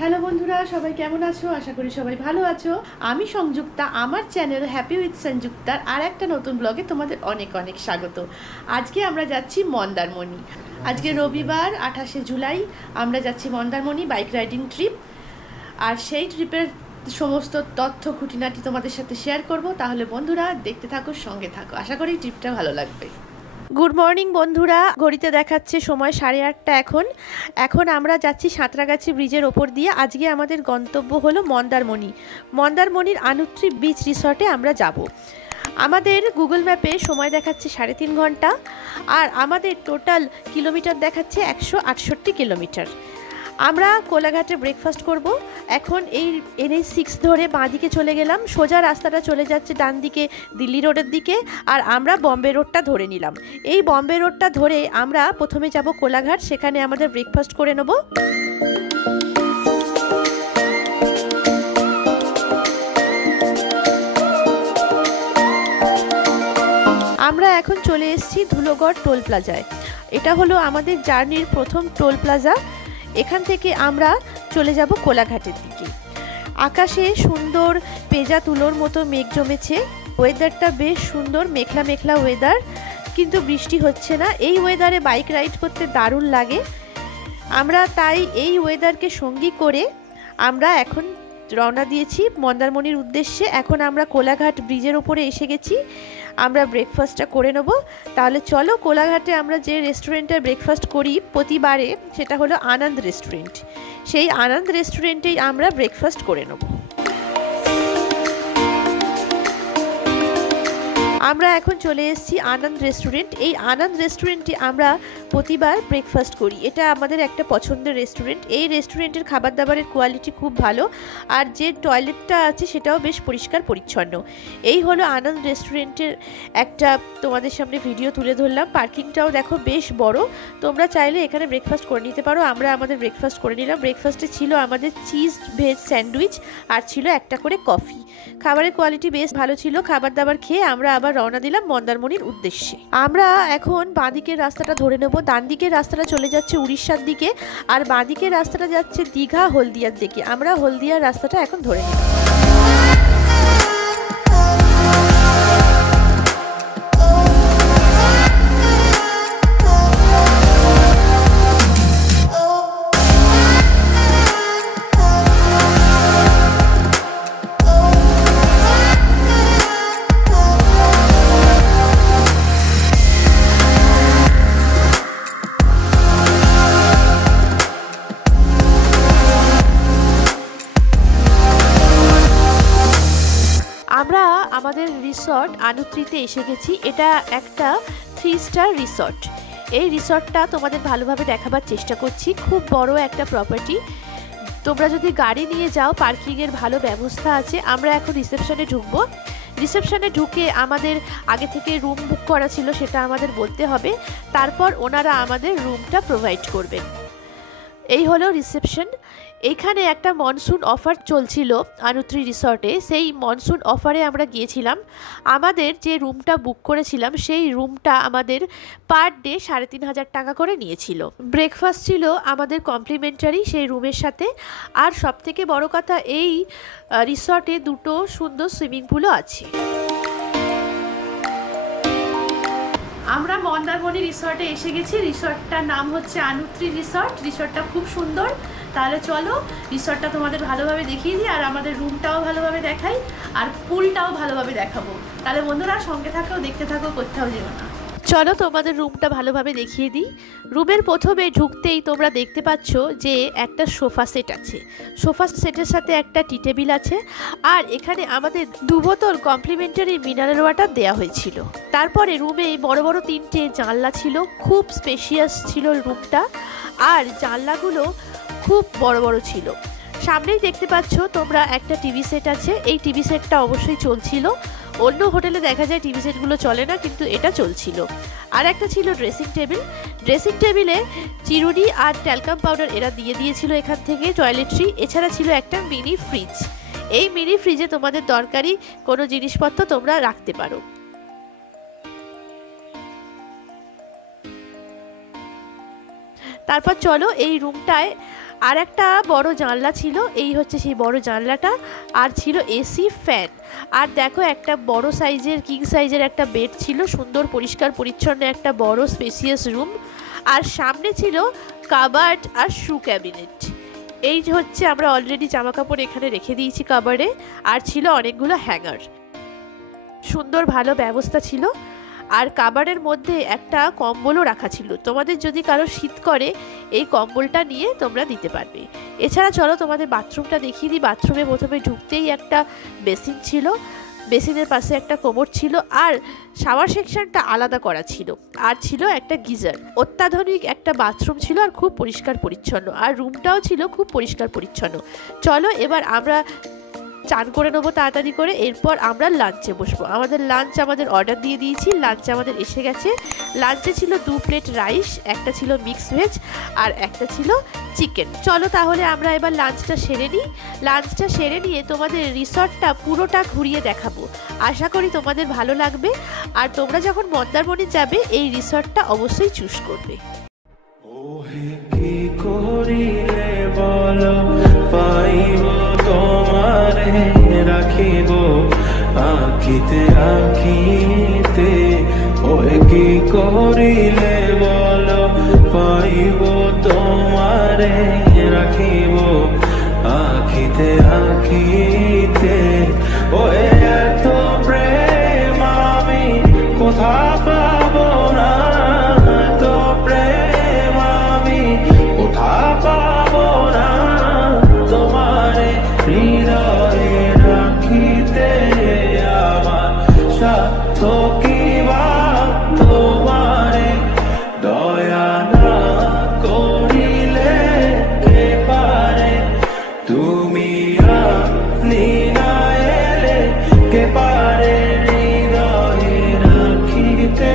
Hello বন্ধুরা, সবাই কেমন আছো? আশা করি সবাই ভালো আছো। আমি সংযুক্তা, আমার চ্যানেল হ্যাপি উইথ সংযুক্তার আর একটা নতুন ব্লগে তোমাদের অনেক অনেক স্বাগত। আজকে আমরা যাচ্ছি মন্দারমণি। আজকে রবিবার 28শে জুলাই আমরা যাচ্ছি মন্দারমণি বাইক রাইডিং ট্রিপ। আর সেই ট্রিপের সমস্ত তথ্য খুঁটিনাটি তোমাদের সাথে শেয়ার করব। তাহলে বন্ধুরা দেখতে থাকো, সঙ্গে থাকো, আশা করি ট্রিপটা ভালো লাগবে। গুড মর্নিং বন্ধুরা, ঘড়িতে দেখাচ্ছে সময় 8:30। এখন আমরা যাচ্ছি সাঁতরাগাছি ব্রিজের ওপর দিয়ে। আজকে আমাদের গন্তব্য হলো মন্দারমণি। মন্দারমণির আনুত্রি বিচ রিসর্টে আমরা যাব। আমাদের গুগল ম্যাপে সময় দেখাচ্ছে 3.5 ঘন্টা, আর আমাদের টোটাল কিলোমিটার দেখাচ্ছে 168 কিলোমিটার। আমরা কোলাঘাটে ব্রেকফাস্ট করব। এখন এই NH6 ধরে বাঁদিকে চলে গেলাম, সোজা রাস্তাটা চলে যাচ্ছে ডান দিকে দিল্লি রোডের দিকে, আর আমরা বম্বে রোডটা ধরে নিলাম। এই বম্বে রোডটা ধরে আমরা প্রথমে যাব কোলাঘাট, সেখানে আমাদের ব্রেকফাস্ট করে নেব। আমরা এখন চলে এসেছি ধুলোগড় টোল প্লাজায়। এটা হলো আমাদের জার্নির প্রথম টোল প্লাজা। এখান থেকে আমরা চলে যাব কোলাঘাটের দিকে। আকাশে সুন্দর পেঁজা তুলোর মতো মেঘ জমেছে। ওয়েদারটা বেশ সুন্দর, মেঘলা মেঘলা ওয়েদার, কিন্তু বৃষ্টি হচ্ছে না। এই ওয়েদারে বাইক রাইড করতে দারুণ লাগে। আমরা তাই এই ওয়েদারকে সঙ্গী করে আমরা এখন রওনা দিয়েছি মন্দারমণির উদ্দেশ্যে। এখন আমরা কোলাঘাট ব্রিজের ওপরে এসে গেছি। আমরা ব্রেকফাস্টটা করে নেব। তাহলে চলো, কোলাঘাটে আমরা যে রেস্টুরেন্টে ব্রেকফাস্ট করি প্রতিবারে, সেটা হলো আনন্দ রেস্টুরেন্ট। সেই আনন্দ রেস্টুরেন্টেই আমরা ব্রেকফাস্ট করে নেব। আমরা এখন চলে এসেছি আনন্দ রেস্টুরেন্ট। এই আনন্দ রেস্টুরেন্টে আমরা প্রতিবার ব্রেকফাস্ট করি। এটা আমাদের একটা পছন্দের রেস্টুরেন্ট। এই রেস্টুরেন্টের খাবার দাবারের কোয়ালিটি খুব ভালো, আর যে টয়লেটটা আছে সেটাও বেশ পরিষ্কার পরিচ্ছন্ন। এই হলো আনন্দ রেস্টুরেন্টের একটা তোমাদের সামনে ভিডিও তুলে ধরলাম। পার্কিংটাও দেখো বেশ বড়। তোমরা চাইলে এখানে ব্রেকফাস্ট করে নিতে পারো। আমরা আমাদের ব্রেকফাস্ট করে নিলাম। ব্রেকফাস্টে ছিল আমাদের চিজ ভেজ স্যান্ডউইচ, আর ছিল একটা করে কফি। খাবারের কোয়ালিটি বেশ ভালো ছিল। খাবার দাবার খেয়ে আমরা আবার রওনা দিলাম মন্দারমণির উদ্দেশ্যে। আমরা এখন বাঁদিকের রাস্তাটা ধরে নেব। ডান দিকের রাস্তাটা চলে যাচ্ছে উড়িষ্যার দিকে, আর বাঁদিকের রাস্তাটা যাচ্ছে দীঘা হলদিয়ার দিকে। আমরা হলদিয়ার রাস্তাটা এখন ধরে নেব। আমরা আমাদের রিসর্ট আনুত্রিতে এসে গেছি। এটা একটা 3 স্টার রিসর্ট। এই রিসর্টটা তোমাদের ভালোভাবে দেখাবার চেষ্টা করছি। খুব বড় একটা প্রপার্টি। তোমরা যদি গাড়ি নিয়ে যাও, পার্কিংয়ের ভালো ব্যবস্থা আছে। আমরা এখন রিসেপশনে ঢুকবো। রিসেপশনে ঢুকে আমাদের আগে থেকে রুম বুক করা ছিল, সেটা আমাদের বলতে হবে। তারপর ওনারা আমাদের রুমটা প্রোভাইড করবেন। এই হলো রিসেপশন। এইখানে একটা মনসুন অফার চলছিল আনুত্রি রিসর্টে। সেই মনসুন অফারে আমরা গিয়েছিলাম। আমাদের যে রুমটা বুক করেছিলাম, সেই রুমটা আমাদের পার ডে 3,500 টাকা করে নিয়েছিল। ব্রেকফাস্ট ছিল আমাদের কমপ্লিমেন্টারি সেই রুমের সাথে। আর সবথেকে বড় কথা, এই রিসর্টে 2টো সুন্দর সুইমিং পুলও আছে। আমরা মন্দারমণি রিসর্টে এসে গেছি। রিসর্টটার নাম হচ্ছে আনুত্রি রিসর্ট। রিসর্টটা খুব সুন্দর। তাহলে চলো রিসর্টটা তোমাদের ভালোভাবে দেখিয়ে দিই, আর আমাদের রুমটাও ভালোভাবে দেখাই, আর পুলটাও ভালোভাবে দেখাবো। তাহলে বন্ধুরা সঙ্গে থাকো, দেখতে থাকো, কোথাও যেও না। চলো তোমাদের রুমটা ভালোভাবে দেখিয়ে দিই। রুমের প্রথমে ঢুকতেই তোমরা দেখতে পাচ্ছ যে একটা সোফা সেট আছে। সোফা সেটের সাথে একটা টি টেবিল আছে, আর এখানে আমাদের 2 বোতল কমপ্লিমেন্টারি মিনারেল ওয়াটার দেওয়া হয়েছিল। তারপরে রুমে বড় বড় 3টে জানলা ছিল। খুব স্পেশিয়াস ছিল রুমটা, আর জানলাগুলো খুব বড় বড় ছিল। সামনেই দেখতে পাচ্ছ তোমরা একটা টিভি সেট আছে। এই টিভি সেটটা অবশ্যই চলছিল। অন্য হোটেলে দেখা যায় টিভি সেটগুলো চলে না, কিন্তু এটা চলছিল। আর একটা ছিল ড্রেসিং টেবিল। ড্রেসিং টেবিলে চিরুনি আর ট্যালকাম পাউডার এরা দিয়ে দিয়েছিল এখান থেকে, টয়লেট্রি। এছাড়া ছিল একটা মিনি ফ্রিজ। এই মিনি ফ্রিজে তোমাদের দরকারি কোনো জিনিসপত্র তোমরা রাখতে পারো। তারপর চলো এই রুমটায় আর একটা বড় জানলা ছিল, এই হচ্ছে সেই বড় জানলাটা। আর ছিল এসি, ফ্যান। আর দেখো একটা বড় সাইজের কিং সাইজের একটা বেড ছিল, সুন্দর পরিষ্কার পরিচ্ছন্ন একটা বড় স্পেসিয়াস রুম। আর সামনে ছিল কাবার্ড আর শু ক্যাবিনেট। এই হচ্ছে আমরা অলরেডি জামা কাপড় এখানে রেখে দিয়েছি কাবার্ডে। আর ছিল অনেকগুলো হ্যাঙ্গার, সুন্দর ভালো ব্যবস্থা ছিল। আর কাবার্ডের মধ্যে একটা কম্বলও রাখা ছিল, তোমাদের যদি কারো শীত করে এই কম্বলটা নিয়ে তোমরা দিতে পারবে। এছাড়া চলো তোমাদের বাথরুমটা দেখিয়ে দিই। বাথরুমে প্রথমে ঢুকতেই একটা বেসিন ছিল, বেসিনের পাশে একটা কোমর ছিল, আর শাওয়ার সেকশনটা আলাদা করা ছিল। আর ছিল একটা গিজার। অত্যাধুনিক একটা বাথরুম ছিল আর খুব পরিষ্কার পরিচ্ছন্ন। আর রুমটাও ছিল খুব পরিষ্কার পরিচ্ছন্ন। চলো এবার আমরা চান করে নেবো তাড়াতাড়ি করে, এরপর আমরা লাঞ্চে বসবো। আমাদের লাঞ্চ আমাদের অর্ডার দিয়ে দিয়েছি, লাঞ্চ আমাদের এসে গেছে। লাঞ্চে ছিল 2 প্লেট রাইস, একটা ছিল মিক্স ভেজ আর একটা ছিল চিকেন। চলো তাহলে আমরা এবার লাঞ্চটা সেরে নিই। লাঞ্চটা সেরে নিয়ে তোমাদের রিসর্টটা পুরোটা ঘুরিয়ে দেখাবো। আশা করি তোমাদের ভালো লাগবে। আর তোমরা যখন মন্দারমণি যাবে এই রিসর্টটা অবশ্যই চুজ করবে। তোমারে রাখিব আখিতে আখিতে, ওই কি করিলে বল পাইব তোমারে রাখিব আখিতে আখিতে। ওই এত প্রেম আমি কোথা পাব না, এত প্রেম আমি কোথা পাব না, তোমারে হৃদয়ে রাখিতে আমার সাধ্য কি বা তোমারে দয়া না করিলে কে পারে, তুমি আপনি না এলে কে পারে হৃদয়ে রাখিতে।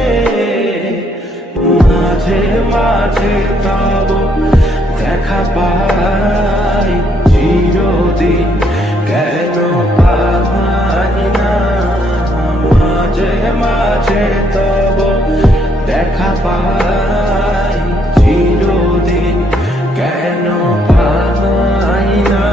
মাঝে মাঝে তব দেখা পাই চিরদিন কেন পাই না, মাঝে মাঝে তব দেখা পাই চিরদিন কেন পাই না।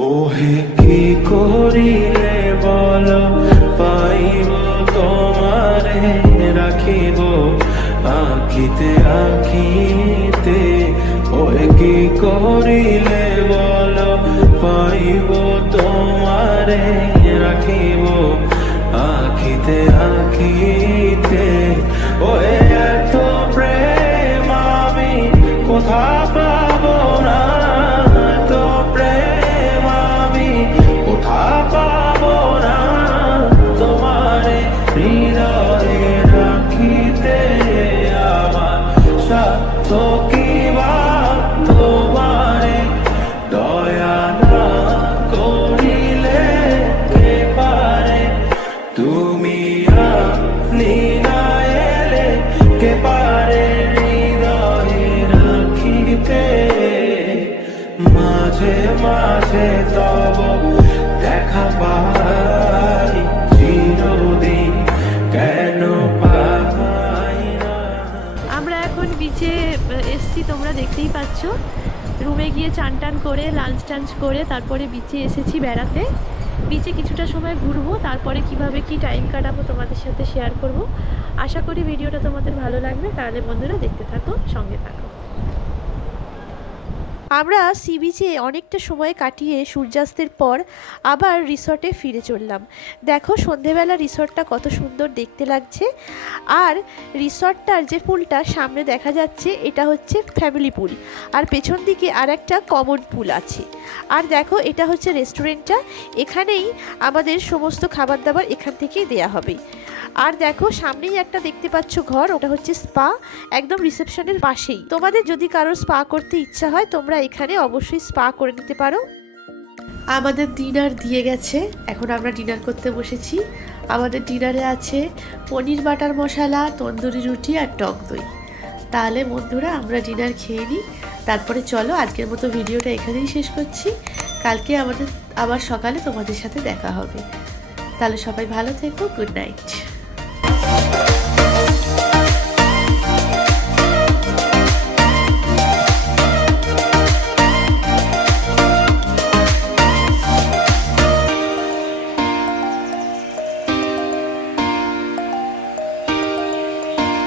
ওহে কি করিলে বল পাইব তোমারে রাখিব আখিতে আখিতে, ওহে কি করিলে বল পাইব তোমারে রাখিব আখিতে আখিতে। ওহে এত প্রেম আমি কোথা পাব না, এত প্রেম আমি কোথা পাব না, তোমারে হৃদয়ে রাখিতে আমার সাধ্য কি বা তোমারে দয়া না করিলে কে পারে, তুমি আপনি না এলে কে পারে হৃদয়ে রাখিতে। মাঝে মাঝে তব দেখা পাই চিরদিন কেন পাই না। আমরা এখন বিচে এসছি, তোমরা দেখতেই পাচ্ছ। রুমে গিয়ে চান টান করে লাঞ্চ টাঞ্চ করে তারপরে বিচে এসেছি বেড়াতে। বিচে কিছুটা সময় ঘুরবো, তারপরে কিভাবে কি টাইম কাটাবো তোমাদের সাথে শেয়ার করব। আশা করি ভিডিওটা তোমাদের ভালো লাগবে। তাহলে বন্ধুরা দেখতে থাকো, সঙ্গে থাকো। আমরা সি বিচে অনেকটা সময় কাটিয়ে সূর্যাস্তের পর আবার রিসর্টে ফিরে চললাম। দেখো সন্ধেবেলা রিসর্টটা কত সুন্দর দেখতে লাগছে। আর রিসর্টটার যে পুলটা সামনে দেখা যাচ্ছে এটা হচ্ছে ফ্যামিলি পুল, আর পেছন দিকে আর একটা কমন পুল আছে। আর দেখো এটা হচ্ছে রেস্টুরেন্টটা, এখানেই আমাদের সমস্ত খাবার দাবার এখান থেকেই দেয়া হবে। আর দেখো সামনেই একটা দেখতে পাচ্ছ ঘর, ওটা হচ্ছে স্পা, একদম রিসেপশনের পাশেই। তোমাদের যদি কারোর স্পা করতে ইচ্ছা হয় তোমরা এখানে অবশ্যই স্পা করে নিতে পারো। আমাদের ডিনার দিয়ে গেছে, এখন আমরা ডিনার করতে বসেছি। আমাদের ডিনারে আছে পনির বাটার মশলা, তন্দুরি রুটি আর টক দই। তাহলে বন্ধুরা আমরা ডিনার খেয়ে নিই, তারপরে চলো আজকের মতো ভিডিওটা এখানেই শেষ করছি। কালকে আবার সকালে তোমাদের সাথে দেখা হবে। তাহলে সবাই ভালো থেকো, গুড নাইট।